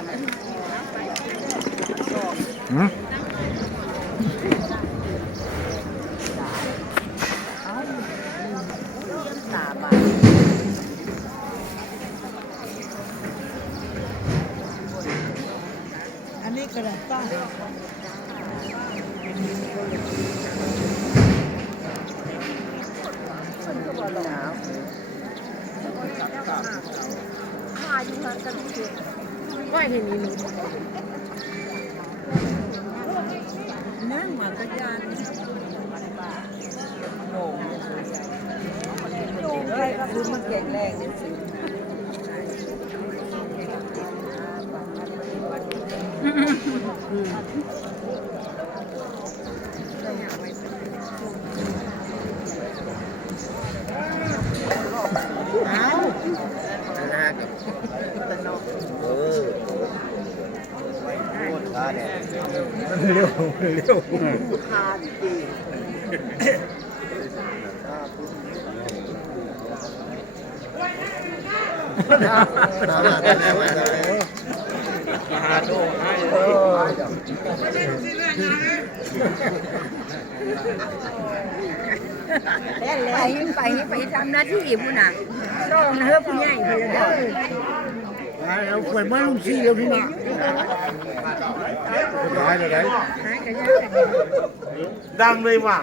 หืมอันนี้กระดาษป้าว่าอย่างนี้นั่งมากระยานโง่โง่ใครก็คือมันแข็งแรงเนี่ยสิเร็วเร็วทานดีไปทำหน้าที่พุ่นน่ะร้องนะเฮ้ยผู้ใหญ่เพิ่นเด้อ เอาไฟมาลุงซี่เร็วพี่นะได้เลยได้ดังเลยว่ะ